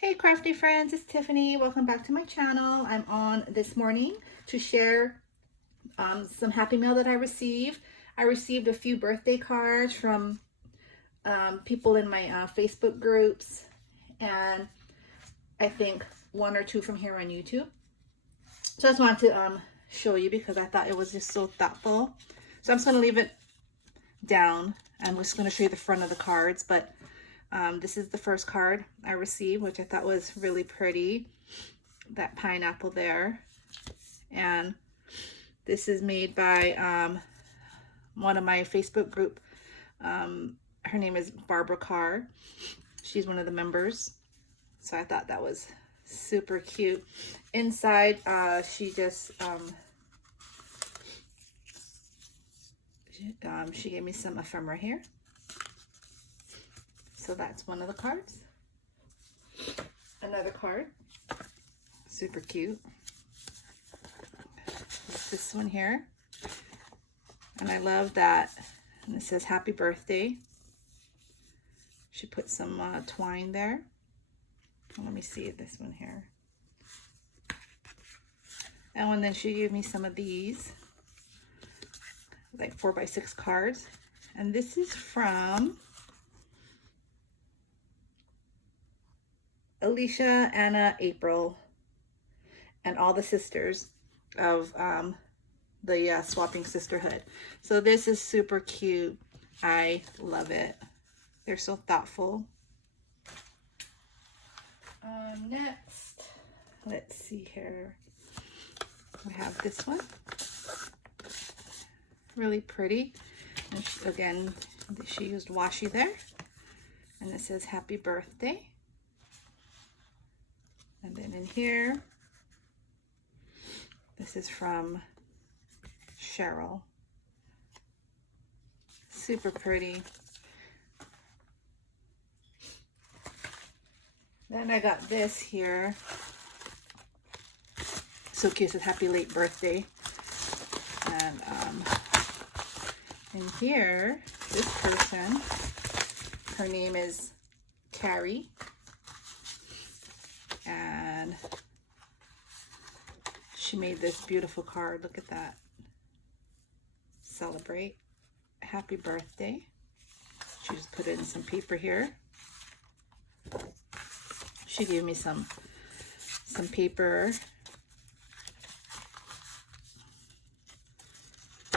Hey crafty friends, it's Tiffany. Welcome back to my channel. I'm on this morning to share some happy mail that I received. I received a few birthday cards from people in my Facebook groups, and I think one or two from here on YouTube. So I just wanted to show you because I thought it was just so thoughtful. So I'm just going to leave it down. I'm just going to show you the front of the cards, but this is the first card I received, which I thought was really pretty. That pineapple there. And this is made by one of my Facebook group. Her name is Barbara Carr. She's one of the members. So I thought that was super cute. Inside, she just she gave me some ephemera here. So that's one of the cards. Another card, super cute. It's this one here. And I love that. And it says happy birthday. She put some twine there. Let me see this one here. And then she gave me some of these, like 4x6 cards. And this is from Alicia, Anna, April, and all the sisters of the Swapping Sisterhood. So this is super cute. I love it. They're so thoughtful. Next, let's see here. We have this one. Really pretty. And again, she used washi there. And it says happy birthday. And then in here, this is from Cheryl. Super pretty. Then I got this here. So cute, it says happy late birthday. And in here, this person, her name is Carrie. And she made this beautiful card. Look at that. Celebrate. Happy birthday. She just put in some paper here. She gave me some paper.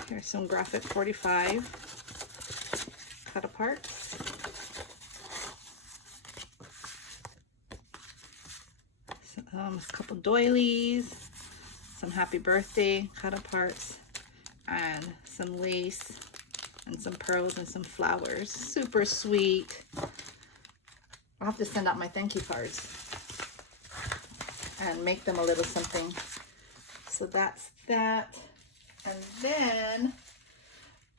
Here's some graphic 45 cut apart. A couple doilies, some happy birthday cut aparts, and some lace, and some pearls, and some flowers. Super sweet. I'll have to send out my thank you cards and make them a little something. So that's that. And then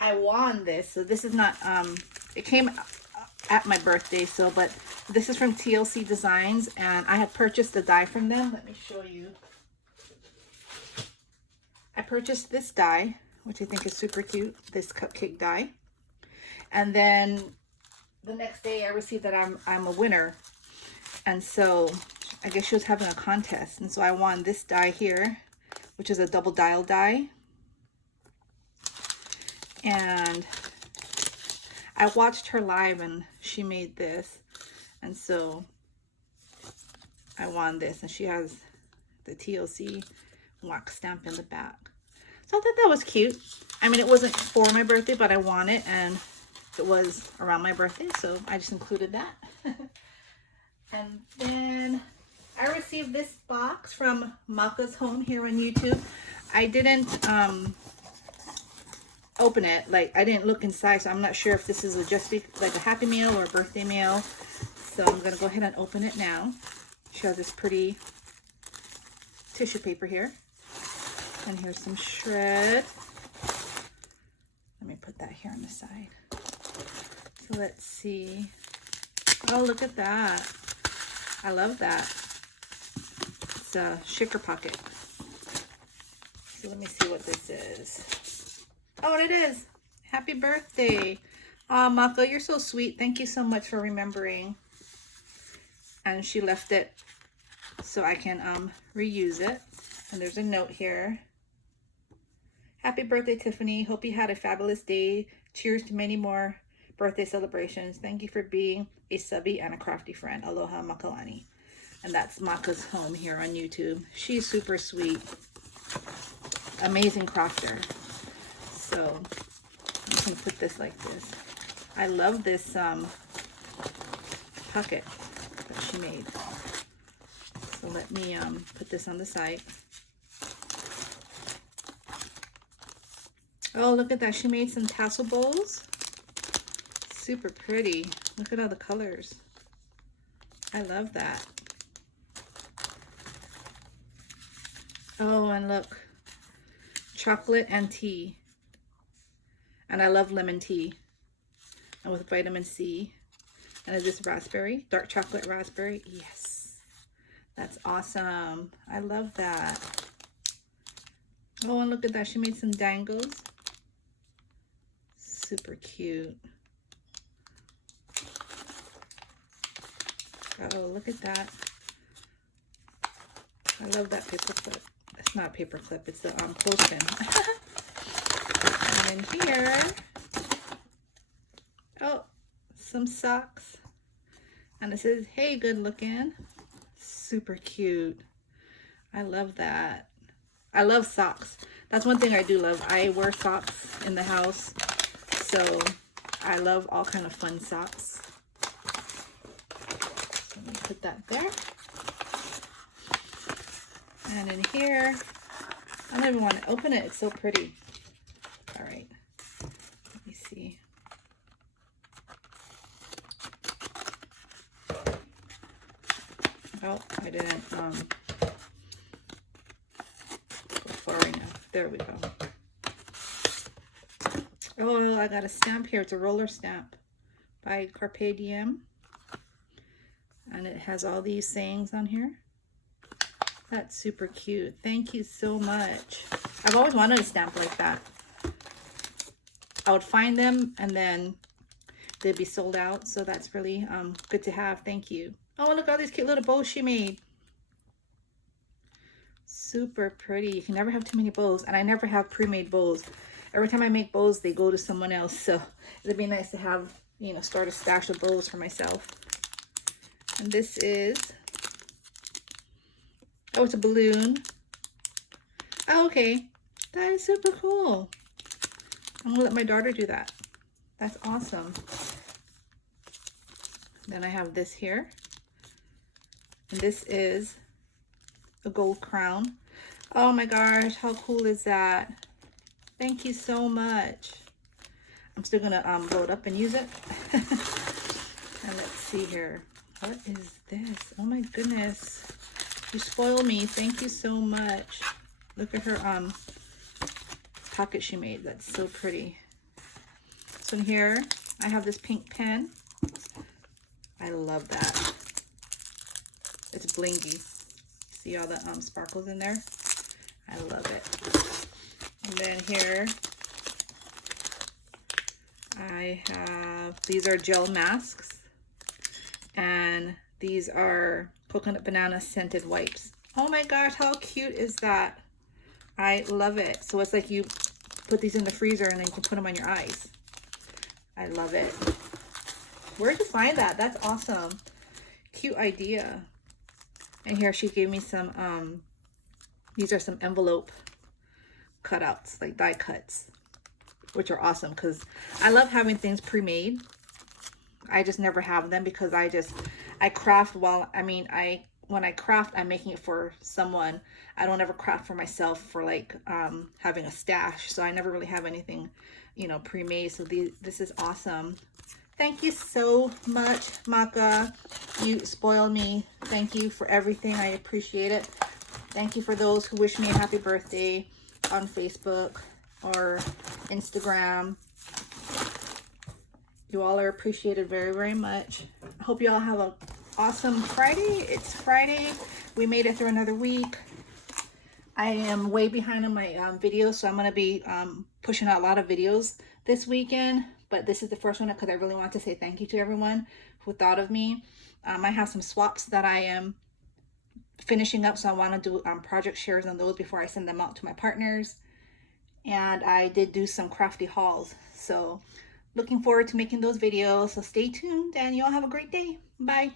I won this. So this is not, it came at my birthday, so, but this is from TLC Designs, and I had purchased the die from them. Let me show you. I purchased this die, which I think is super cute, this cupcake die. And then the next day I received that I'm a winner. And so I guess she was having a contest. And so I won this die here, which is a double dial die. And I watched her live and she made this. And so I won this. And she has the TLC wax stamp in the back. So I thought that was cute. I mean, it wasn't for my birthday, but I won it. And it was around my birthday, so I just included that. And then I received this box from Maka's Home here on YouTube. I didn't open it, like I didn't look inside, so I'm not sure if this is just like a happy mail or a birthday mail. So I'm gonna go ahead and open it now. She has this pretty tissue paper here. And here's some shred. Let me put that here on the side. So let's see. Oh, look at that. I love that. It's a shaker pocket. So let me see what this is. Oh, and it is. Happy birthday. Oh, Maka, you're so sweet. Thank you so much for remembering. and she left it so I can reuse it. And there's a note here. Happy birthday, Tiffany. Hope you had a fabulous day. Cheers to many more birthday celebrations. Thank you for being a subby and a crafty friend. Aloha, Makalani. And that's Maka's home here on YouTube. She's super sweet. Amazing crafter. So you can put this like this. I love this pocket that she made. So let me put this on the side. Oh, look at that. She made some tassel bows. Super pretty. Look at all the colors. I love that. Oh, and look. Chocolate and tea. And I love lemon tea. And with vitamin C. And is this raspberry? Dark chocolate raspberry? Yes. That's awesome. I love that. Oh, and look at that. She made some dangles. Super cute. Oh, look at that. I love that paper clip. It's not a paper clip, it's the clothespin. And then here, oh, some socks. And it says, hey, good looking. Super cute. I love that. I love socks. That's one thing I do love. I wear socks in the house. So I love all kind of fun socks. So let me put that there. And in here, I don't even want to open it. It's so pretty. All right. Let me see. Oh, I didn't go far enough. There we go. Oh, I got a stamp here. It's a roller stamp by Carpe Diem. And it has all these sayings on here. That's super cute. Thank you so much. I've always wanted a stamp like that. I would find them and then they'd be sold out. So that's really good to have. Thank you. Oh, look at all these cute little bows she made. Super pretty. You can never have too many bows. And I never have pre-made bows. Every time I make bows, they go to someone else. So it'd be nice to have, you know, start a stash of bows for myself. And this is, oh, it's a balloon. Oh, okay. That is super cool. I'm gonna let my daughter do that. That's awesome. Then I have this here. And this is a gold crown. Oh my gosh, how cool is that? Thank you so much. I'm still gonna blow it up and use it. And let's see here. What is this? Oh my goodness. You spoil me. Thank you so much. Look at her pocket she made. That's so pretty. So in here, I have this pink pen. I love that. It's blingy. See all the sparkles in there? I love it. And then here, I have, these are gel masks. And these are coconut banana scented wipes. Oh my gosh, how cute is that? I love it. So it's like you put these in the freezer and then you can put them on your eyes. I love it. Where'd you find that? That's awesome. Cute idea. And here she gave me some, these are some envelope cutouts, like die cuts, which are awesome because I love having things pre-made. I just never have them because I craft while, when I craft, I'm making it for someone. I don't ever craft for myself for like having a stash. So I never really have anything, you know, pre-made. So this is awesome. Thank you so much, Maka. You spoiled me. Thank you for everything. I appreciate it. Thank you for those who wish me a happy birthday on Facebook or Instagram. You all are appreciated very, very much. I hope you all have an awesome Friday. It's Friday. We made it through another week. I am way behind on my videos, so I'm going to be pushing out a lot of videos this weekend. But this is the first one because I really want to say thank you to everyone who thought of me I have some swaps that I am finishing up, so I want to do project shares on those before I send them out to my partners. And I did do some crafty hauls, so looking forward to making those videos. So stay tuned and y'all have a great day. Bye.